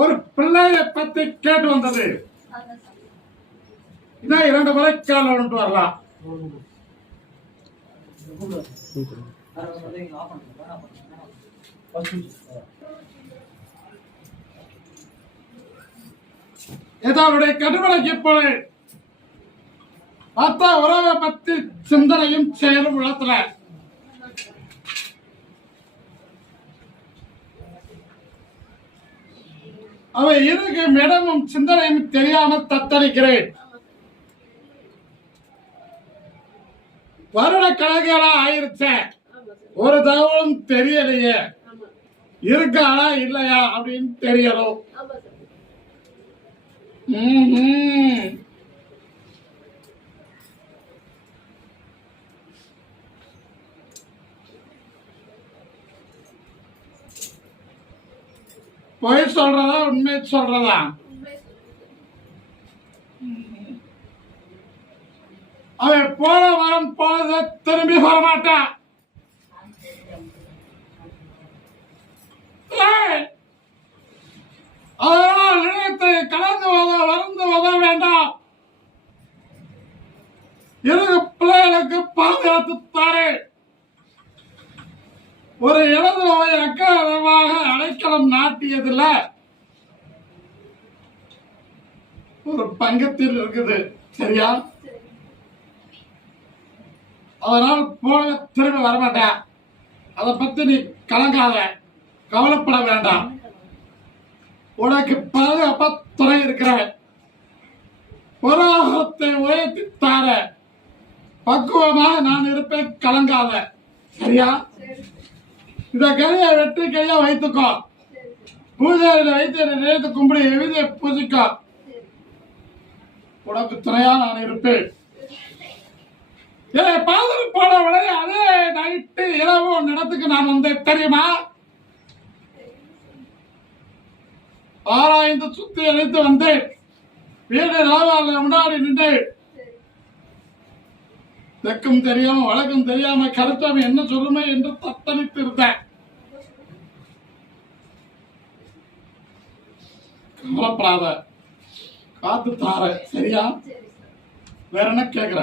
ஒரு பிள்ளைய பத்தி கேட்டு வந்தது. இதான் இரண்டு முறை கால கொண்டு வரலாம். ஏதாவுடைய கடுமலைக்கு போய் பார்த்தா உறவை பத்தி சிந்தனையும் செயலும் உள்ளத்துல. அவ இருக்கும் இடமும் சிந்தனையும் தெரியாமல் தத்தளிக்கிறேன்? வருட கணக்கெல்லா ஆயிருச்சே. ஒரு தகவலும் தெரியலையே. இருக்காளா இல்லையா அப்படின்னு தெரியணும். பொய் சொல்றதா உண்மை சொல்றதா? அவன் போன வாரம் போனத திரும்பி வரமாட்டான். ஒரு இடது நோய் அக்காரமாக அடைக்கலம் நாட்டியதுல ஒரு பங்கத்தில் இருக்குது. சரியா? அதனால் போக திரும்பி வரமாட்டேன். அதை பத்தி நீ கலங்காத. கவலைப்பட வேண்டாம். உனக்கு பாதுகாப்பா துணை இருக்கிற பொருளாதாரத்தை உயர்த்தி தார பக்குவமாக நான் இருப்பேன். கலங்காத. சரியா? இந்த கதையை வெற்றி கையா வைத்துக்கோ. பூஜையில வைத்து என்னை நினைத்து கும்பிடி எவிதை பூஜிக்கோ. உனக்கு துணையா நான் இருப்பேன். ஏய் பாதல் போன உடனே அதே நைட்டு இரவு உன் இடத்துக்கு நான் வந்தேன் தெரியுமா? ஆராய்ந்து சுத்தி அழைத்து வந்தேன். வீடு நிலவாரில் முன்னாடி நின்று தெற்கும் தெரியாம வழக்கும் தெரியாம கருத்தம் என்ன சொல்லுமே என்று தத்தளித்து இருந்தேன். கவலைப்படாத காத்து தார சரியா வேற என்ன கேக்குற